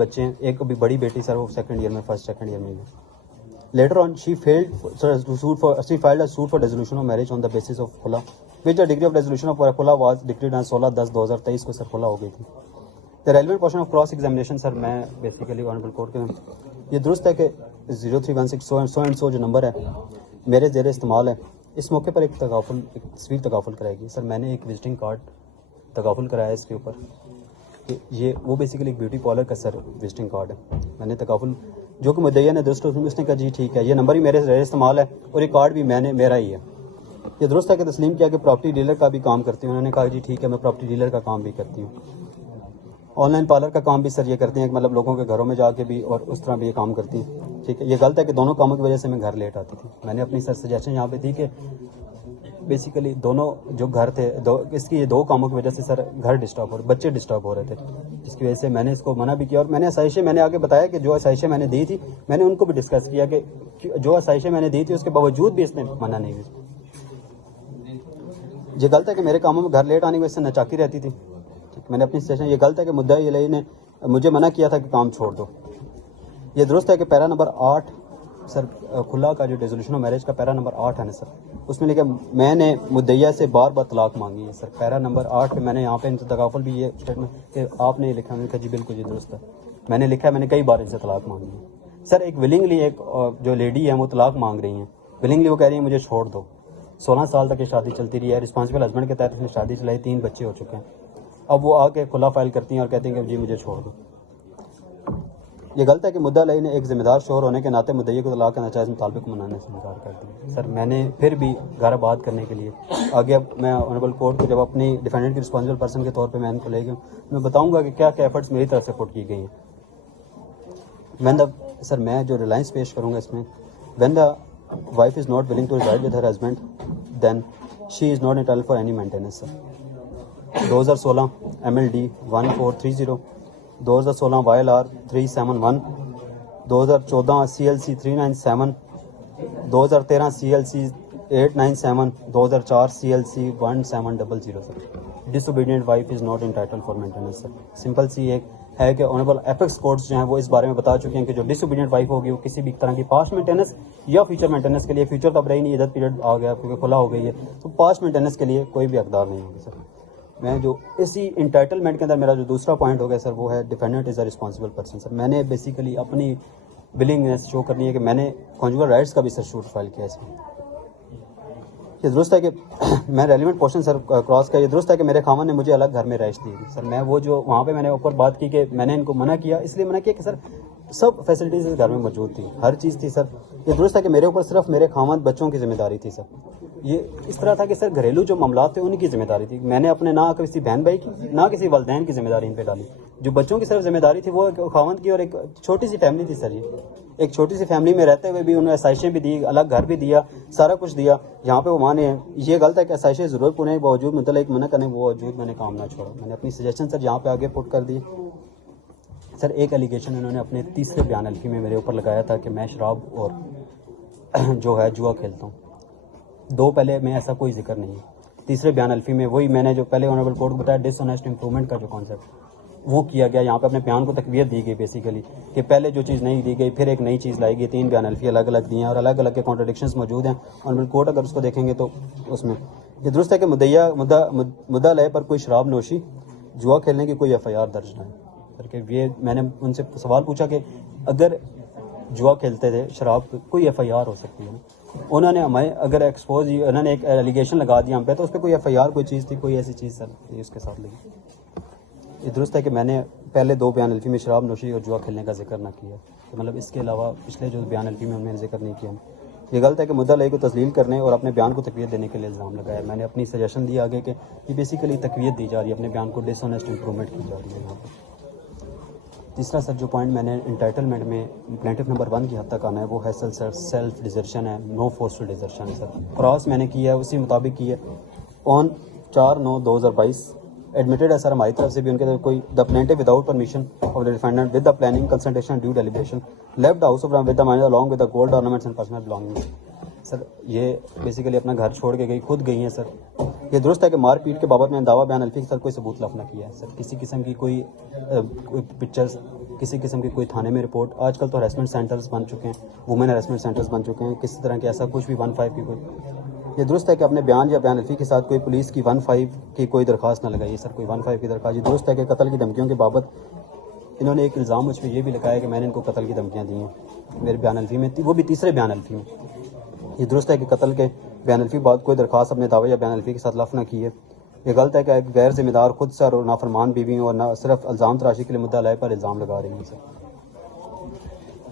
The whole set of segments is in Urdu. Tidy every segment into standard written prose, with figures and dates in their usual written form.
بچے ہیں, ایک ابھی بڑی بیٹی سر وہ سیکنڈ ایئر میں, فرسٹ سیکنڈ ایئر میں. Later on she filed a suit for dissolution of marriage on the basis of khula, which the degree of dissolution of khula was decreed on 16/10/2023 کو سر khula ہو گئی تھی. The relevant portion of cross examination سر میں بیسیکلی آنریبل کورٹ کے یہ درست ہے کہ 0316 سو اینڈ سو جو نمبر ہے میرے زیر استعمال ہے, اس موقع پر ایک تصویر تغافل کرائے گی. سر میں نے ایک وزٹنگ کارڈ تغافل کرایا اس کے اوپر کہ یہ وہ بیسیکلی ایک بیوٹی پارلر کا سر وزٹنگ کارڈ ہے. میں نے تغافل جو کہ مدعیہ نے درست اس نے کہا جی ٹھیک ہے, یہ نمبر ہی میرے زیر استعمال ہے اور یہ کارڈ بھی میرا ہی ہے. یہ درست ہے کہ تسلیم کیا کہ پراپرٹی ڈیلر کا بھی کام کرتی ہوں. انہوں نے کہا جی ٹھیک ہے میں پراپرٹی ڈیلر کا کام بھی کرتی ہوں. آن لائن پارلر کا کام بھی سر یہ کرتے ہیں کہ مطلب لوگوں کے گھروں میں جا کے بھی اور اس طرح بھی یہ کام کرتی ہیں. ٹھیک ہے, یہ غلط ہے کہ دونوں کاموں کی وجہ سے میں گھر لیٹ آتی تھی. میں نے اپنی سر سجیشن یہاں پہ دی کہ بیسیکلی دونوں جو گھر تھے اس کی یہ دو کاموں کی وجہ سے سر گھر ڈسٹرب ہو رہے, بچے ڈسٹرب ہو رہے تھے, جس کی وجہ سے میں نے اس کو منع بھی کیا. اور میں نے آسائشیں میں نے آگے بتایا کہ جو آسائشیں میں نے دی تھی میں نے ان کو بھی ڈسکس کیا کہ جو آسائشیں میں نے دی تھی اس کے باوجود بھی اس نے منع نہیں ہوئی. یہ غلط ہے کہ میرے کاموں میں گھر لیٹ آنے کی وجہ سے نچاکی رہتی تھی. میں نے اپنی سجیشن یہ غلط ہے کہ مدعی علیہ نے مجھے منع کیا تھا کہ کام چھوڑ دو. یہ درست ہے کہ پیرا نمبر 8 سر کھلا کا جو ڈیزولوشن آف میرج کا پیرا نمبر 8 ہے نا سر, اس میں لکھا میں نے مدعیہ سے بار بار طلاق مانگی ہے. سر پیرا نمبر 8 پہ میں نے یہاں پہ تغافل بھی یہ اسٹیٹمنٹ کہ آپ نے لکھا, میں نے کہا جی بالکل جی درست ہے میں نے لکھا ہے, میں نے کئی بار ان سے طلاق مانگی ہے. سر ایک ولنگلی ایک جو لیڈی ہے وہ طلاق مانگ رہی ہیں ولنگلی, وہ کہہ رہی ہیں مجھے چھوڑ دو. 16 سال تک یہ شادی چلتی رہی ہے, رسپانسبل ہسبینڈ کے تحت اس نے شادی چلائی, 3 بچے ہو چکے ہیں. اب وہ آ کے کھلا فائل کرتی ہیں اور کہتے ہیں کہ جی مجھے چھوڑ دو. یہ غلط ہے کہ مدعا علیہ نے ایک ذمہ دار شوہر ہونے کے ناطے مدعی کو طلاق کے ناجائز مطالبے کو منانے سے انکار کر دیا. سر میں نے پھر بھی گھر آباد کرنے کے لیے آگے اب میں آنریبل کورٹ کو جب اپنی ڈیفینڈنٹ کی رسپانسبل پرسن کے طور پہ میں ان کو لے گیا, میں بتاؤں گا کہ کیا کیا ایفرٹس میری طرف سے پٹ کی گئی ہیں. سر میں جو ریلائنس پیش کروں گا اس میں, when the wife is not willing to reside with her husband then she is not entitled for any maintenance. Sir 2016 MLD 1430, 2016 YLR 371, 2014 CLC 397, 2013 CLC 897, 2004 CLC 1700. Sir disobedient wife is not entitled for maintenance. Sir simple سی ایک ہے کہ آنریبل ایپیکس کورٹس جو ہیں وہ اس بارے میں بتا چکے ہیں کہ جو ڈسوبیڈینٹ وائف ہوگی وہ کسی بھی طرح کی پاسٹ مینٹیننس یا فیوچر مینٹیننس کے لیے, فیوچر تو اب رہی نہیں, عدت پیریڈ آ گیا کیونکہ کھلا ہو گئی ہے, تو پاسٹ مینٹیننس کے لیے کوئی بھی حقدار نہیں ہوگی. سر میں جو اسی انٹائٹلمنٹ کے اندر میرا جو دوسرا پوائنٹ ہو گیا سر وہ ہے ڈیفینڈنٹ از اے رسپانسبل پرسن. سر میں نے بیسیکلی اپنی ولنگنیس شو کرنی ہے کہ میں نے کنجوگل رائٹس کا بھی سر شوٹ فائل کیا اس میں. یہ درست ہے کہ میں ریلیونٹ پورشن سر کراس کا, یہ درست ہے کہ میرے خاوند نے مجھے الگ گھر میں رہائش دی. سر میں وہ جو وہاں پہ میں نے اوپر بات کی کہ میں نے ان کو منع کیا, اس لیے منع کیا کہ سر سب فیسلٹیز اس گھر میں موجود تھی, ہر چیز تھی. سر یہ درست ہے کہ میرے اوپر صرف میرے خاوند بچوں کی ذمہ داری تھی. سر یہ اس طرح تھا کہ سر گھریلو جو معاملات تھے ان کی ذمہ داری تھی. میں نے اپنے نہ کسی بہن بھائی کی نہ کسی والدین کی ذمہ داری ان پہ ڈالی. جو بچوں کی صرف ذمہ داری تھی وہ خاوند کی, اور ایک چھوٹی سی فیملی تھی. سر یہ ایک چھوٹی سی فیملی میں رہتے ہوئے بھی انہوں نے آسائشیں بھی دی, الگ گھر بھی دیا, سارا کچھ دیا. یہاں پہ وہ مانے ہیں یہ غلط ہے کہ آسائشیں ضرورت ہونے کے باوجود مطلب منع کرنے کے باوجود میں نے کام نہ چھوڑا. میں نے اپنی سجیشن سر یہاں پہ آگے پٹ کر دی. سر ایک ایلیگیشن انہوں نے اپنے تیسرے بیان الفی میں میرے اوپر لگایا تھا کہ میں شراب اور جو ہے جوا کھیلتا ہوں. 2 پہلے میں ایسا کوئی ذکر نہیں ہے. تیسرے بیان الفی میں وہی میں نے جو پہلے آنریبل کورٹ کو بتایا ڈس آنیسٹ امپرومنٹ کا جو کانسیپٹ وہ کیا گیا. یہاں پہ اپنے بیان کو تقویت دی گئی بیسیکلی کہ پہلے جو چیز نہیں دی گئی پھر ایک نئی چیز لائی گئی. 3 بیان الفی الگ الگ دی ہیں اور الگ الگ کے کانٹرڈکشنز موجود ہیں. آنریبل کورٹ اگر اس کو دیکھیں گے تو اس میں یہ درست ہے کہ مدعا علیہ پر کوئی شراب نوشی جوا کھیلنے کی کوئی FIR درج نہ ہے. کہ یہ میں نے ان سے سوال پوچھا کہ اگر جوا کھیلتے تھے شراب کوئی FIR ہو سکتی ہے. انہوں نے ہمیں اگر ایکسپوز انہوں نے ایک ایلیگیشن لگا دیا ہم پہ, تو اس پہ کوئی FIR کوئی چیز تھی, کوئی ایسی چیز سر اس کے ساتھ لگی. یہ درست ہے کہ میں نے پہلے 2 بیان الفی میں شراب نوشی اور جوا کھیلنے کا ذکر نہ کیا, مطلب اس کے علاوہ پچھلے جو بیان الفی میں ان میں ذکر نہیں کیا. یہ غلط ہے کہ مدعا علیہ کو تسلیل کرنے اور اپنے بیان کو تقویت دینے کے لیے الزام لگایا. میں نے اپنی سجیشن دی آگے کہ یہ بیسیکلی تقویت دی جا رہی ہے, اپنے بیان کو ڈس آنیسٹ امپرومنٹ کی جا رہی ہے. یہاں پر تیسرا سر جو پوائنٹ میں نے انٹائٹلمنٹ میں پلینٹف نمبر 1 کی حد تک آنا ہے وہ ہے سر سیلف ڈیزرشن ہے, نو فورسفل ڈیزرشن ہے. سر کراس میں نے کی ہے اسی مطابق کی ہے آن 4/9/2022 ایڈمیٹڈ ہے سر ہماری طرف سے بھی. ان کے کوئی the plaintiff without permission of the defendant with the planning consultation due deliberation left the house of with the minor along with the gold ornaments and personal belongings. Sir یہ بیسیکلی اپنا گھر چھوڑ کے گئی, خود گئی ہیں. سر یہ درست ہے کہ مار پیٹ کے بابت میں دعویٰ بیان الفی سر کوئی ثبوت لفظ نہ کیا ہے. سر کسی قسم کی کوئی پکچرز کسی قسم کی کوئی تھانے میں رپورٹ. آج کل تو ہراسمنٹ سینٹرز بن چکے ہیں, وومن ہراسمنٹ سینٹرز بن چکے ہیں, کسی طرح کی ایسا کچھ بھی 15 کی کوئی. یہ درست ہے کہ اپنے بیان یا بیان الفی کے ساتھ کوئی پولیس کی 15 کی کوئی درخواست نہ لگائی سر, کوئی 15 کی درخواست. یہ درست ہے کہ قتل کی دھمکیوں کے بابت انہوں نے ایک الزام مجھ پہ یہ بھی لگایا کہ میں نے ان کو قتل کی دھمکیاں دی ہیں میرے بیان الفی میں, وہ بھی تیسرے بیان الفی میں. یہ درست ہے کہ قتل کے بیان الفی بعد کوئی درخواست اپنے دعوے یا بیان الفی کے ساتھ لفظ نہ کی ہے. یہ غلط ہے کہ ایک غیر ذمہ دار خود سر اور نافرمان بیوی اور نہ صرف الزام تراشی کے لیے مدعا علیہ پر الزام لگا رہی ہیں سر.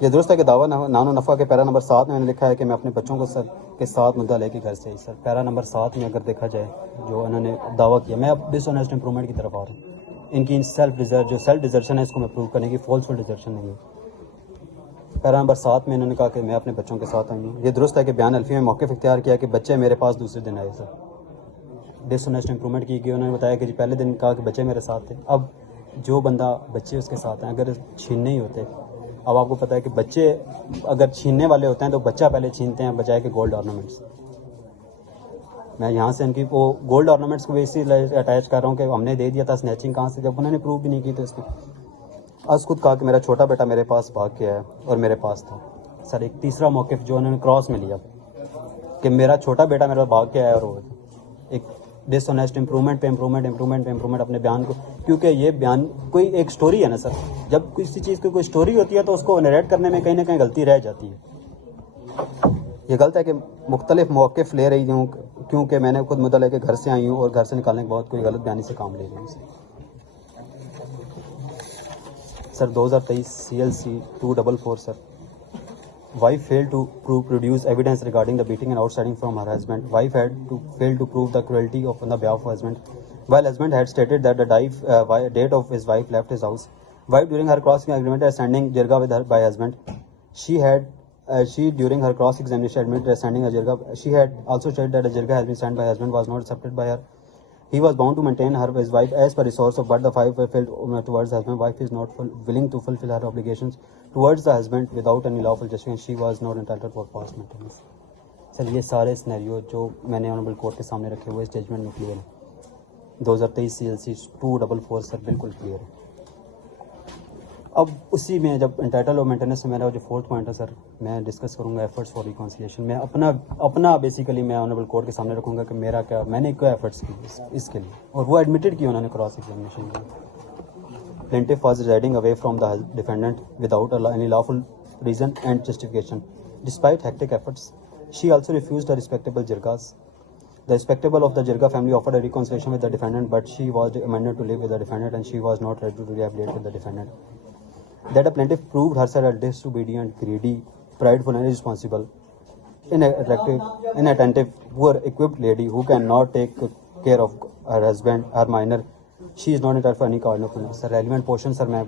یہ درست ہے کہ دعویٰ نان و نفع کے پیرا نمبر 7 میں میں نے لکھا ہے کہ میں اپنے بچوں کو سر کے ساتھ مدعا علیہ کے گھر سے. سر پیرا نمبر 7 میں اگر دیکھا جائے جو انہوں نے دعویٰ کیا, میں اب ڈس آنیسٹ امپرومنٹ کی طرف آ رہا ہوں. ان کی جو سیلف ڈیزرشن ہے اس کو میں پروو کرنے کی فالس ڈیزرشن نہیں ہے. پیرا نمبر 7 میں انہوں نے کہا کہ میں اپنے بچوں کے ساتھ آئی ہوں. یہ درست ہے کہ بیان الفی میں موقف اختیار کیا کہ بچے میرے پاس دوسرے دن آئے. سر ڈس آنیسٹ امپرومنٹ کی گئی, انہوں نے بتایا کہ جی پہلے دن کہا کہ بچے میرے ساتھ تھے. اب جو بندہ بچے اس کے ساتھ ہیں اگر چھیننے ہی ہوتے, اب آپ کو پتہ ہے کہ بچے اگر چھیننے والے ہوتے ہیں تو بچہ پہلے چھینتے ہیں بجائے کہ گولڈ آرنامنٹس. میں یہاں سے ان کی وہ گولڈ آرنامنٹس کو بھی اسی اٹیچ کر رہا ہوں کہ ہم نے دے دیا تھا اسنیچنگ کہاں سے, جب انہوں نے پروو بھی نہیں کی تو اس کی. آج خود کہا کہ میرا چھوٹا بیٹا میرے پاس بھاگ کے آیا اور میرے پاس تھا. سر ایک تیسرا موقف جو انہوں نے کراس میں لیا کہ میرا چھوٹا بیٹا میرا بھاگ کے آیا, اور ایک ڈس آنیسٹ امپرومنٹ پہ اپنے بیان کو, کیونکہ یہ بیان کوئی ایک سٹوری ہے نا سر, جب کسی چیز کی کوئی سٹوری ہوتی ہے تو اس کو نریٹ کرنے میں کہیں نہ کہیں غلطی رہ جاتی ہے. یہ غلط ہے کہ مختلف موقف لے رہی ہوں کیونکہ میں نے خود مدعا لے کے گھر سے آئی ہوں اور گھر سے نکالنے کے بعد کوئی غلط بیانی سے کام لے رہی ہوں. سر 2023 CLC 244 sir. Wife failed to produce evidence regarding the beating and outstanding from her husband. Wife had failed to prove the cruelty on the behalf of husband, while husband had stated that the date of his wife left his house. Wife during her cross agreement as standing jirga with her by husband. She during her cross examination admitted as standing a jirga. She had also stated that a jirga has been stand by husband was not accepted by her. He was bound to maintain his wife as per resource of, but the wife felt towards husband. Wife is not willing to fulfill her obligations towards the husband without any lawful justification. She was not entitled for past maintenance. سر یہ سارے سینیریو جو میں نے آنریبل کورٹ کے سامنے رکھے ہوئے اس ججمنٹ میں کلیئر ہے. 2023 CLC 244 سر بالکل کلیئر ہے. اب اسی میں جب انٹائٹل اور مینٹیننس سے میرا جو 4تھ پوائنٹ ہے سر, میں ڈسکس کروں گا ایفرٹس فار ریکنسیلیشن. میں اپنا بیسیکلی میں آنریبل کورٹ کے سامنے رکھوں گا کہ میرا کیا, میں نے کیا ایفرٹس کی اس کے لیے, اور وہ ایڈمیٹڈ کی انہوں نے کراس ایگزامینیشن کی. Plaintiff was residing away from the defendant without any lawful reason and justification. Despite hectic efforts, she also refused her respectable jirgas. The respectable of the jirga family offered a reconciliation with the defendant, but she was demanded to live with the defendant and she was not ready to rehabilitate with the defendant. That the plaintiff proved herself a disobedient, greedy, prideful and irresponsible, inattentive, poor-equipped lady who cannot take care of her husband, her minor. She is not entitled for any kind of illness. Sir relevant portion sir میں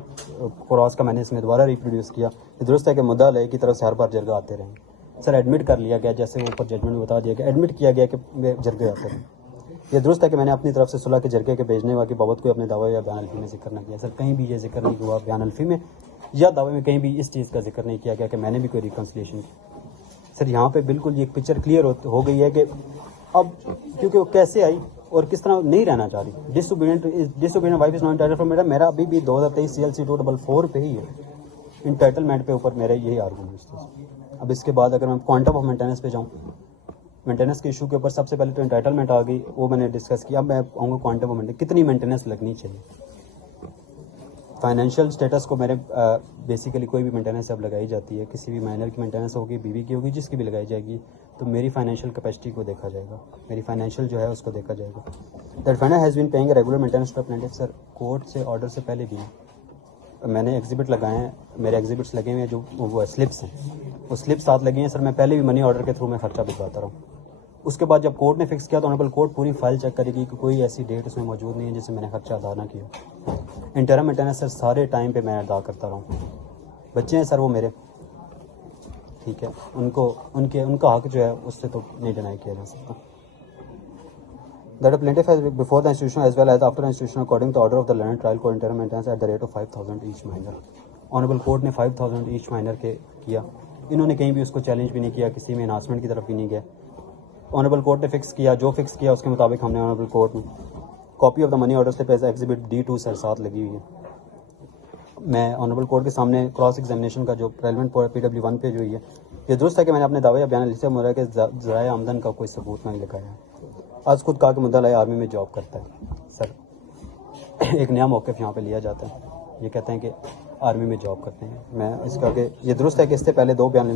کراس کا میں نے اس میں دوبارہ ریپروڈیوس کیا. درست ہے کہ مدعا علیہ کی طرف سے ہر بار جرگہ آتے رہیں. سر ایڈمٹ کر لیا گیا, جیسے اوپر ججمنٹ میں بتا دیا گیا, ایڈمٹ کیا گیا کہ جرگے آتے رہیں. یہ درست ہے کہ میں نے اپنی طرف سے صلح کے جرگے کے بھیجنے کی بابت کوئی اپنے دعوے یا بیان الفی میں ذکر نہ کیا. سر کہیں بھی یہ ذکر نہیں ہوا بیان الفی میں یا دعوے میں, کہیں بھی اس چیز کا ذکر نہیں کیا گیا کہ میں نے بھی کوئی ریکنسلیشن کی. سر یہاں پہ بالکل یہ پکچر کلیئر ہو گئی ہے کہ اب کیونکہ وہ کیسے آئی اور کس طرح نہیں رہنا چاہ رہی. Disobedient wife is not entitled for میرا ابھی بھی 2023 CLC 244 پہ ہی ہے, انٹائٹلمنٹ پہ اوپر میرا یہی آرگومنٹ. اب اس کے بعد اگر میں کوانٹم آف مینٹیننس پہ جاؤں, مینٹیننس کے ایشو کے اوپر سب سے پہلے تو انٹائٹلمنٹ آ گئی, وہ میں نے ڈسکس کیا. اب میں آؤں گا کوانٹم آف مینٹیننس, کتنی مینٹیننس لگنی چاہیے. فائنینشیل اسٹیٹس کو میرے بیسیکلی کوئی بھی مینٹیننس اب لگائی جاتی ہے, کسی بھی مائنر کی مینٹیننس ہوگی, بیوی کی ہوگی, جس کی بھی لگائی جائے گی, تو میری فائنینشیل کیپیسٹی کو دیکھا جائے گا, میری فائنینشیل جو ہے اس کو دیکھا جائے گا. The defendant has been paying a regular maintenance to the plaintiff. Sir court سے آرڈر سے پہلے بھی میں نے ایگزیبٹ لگائے ہیں, میرے ایگزیبٹس لگے ہوئے ہیں جو وہ سلپس ہیں, وہ سلپ ساتھ لگی ہیں. سر میں پہلے بھی منی آرڈر کے تھرو میں خرچہ بھجواتا رہا ہوں. اس کے بعد جب کورٹ نے فکس کیا تو آنریبل کورٹ پوری فائل چیک کرے گی کہ کوئی ایسی ڈیٹ اس میں موجود نہیں ہے جس سے میں نے خرچہ ادا نہ کیا. انٹرم مینٹیننس سر سارے ٹائم پہ میں ادا کرتا رہا ہوں. بچے ہیں سر وہ میرے, ٹھیک ہے, ان کا حق جو ہے اس سے تو نہیں ڈینائی کیا جا سکتا. That a plaintiff has before the institution as well as after the institution according to the order of the London Trial Court interim maintenance at the rate of 5,000 each minor. Honorable Court نے 5,000 each minor کے کیا. انہوں نے کہیں بھی اس کو چیلنج بھی نہیں کیا, کسی میں اناؤنسمنٹ کی طرف بھی نہیں گیا. آنریبل کورٹ نے فکس کیا, جو فکس کیا اس کے مطابق ہم نے آنریبل کورٹ میں copy of the money order سے پیسہ ایگزیبٹ D2 سر ساتھ لگی ہوئی ہے. میں آنریبل کورٹ کے سامنے کراس ایگزامینیشن کا جو ریلیونٹ PW1 پہ جو ہوئی ہے، یہ درست ہے کہ میں نے اپنے دعوے یا بیان لکھتے ہوئے کہ ذرائع آمدن کا کوئی ثبوت نہیں لکھا ہے. آج خود کہا کہ مدعا علیہ آرمی میں جاب کرتا ہے. سر ایک نیا موقف یہاں پہ لیا جاتا ہے، یہ کہتے ہیں کہ آرمی میں جاب کرتے ہیں. میں اس کا کہ یہ درست ہے کہ اس سے پہلے 2 بیان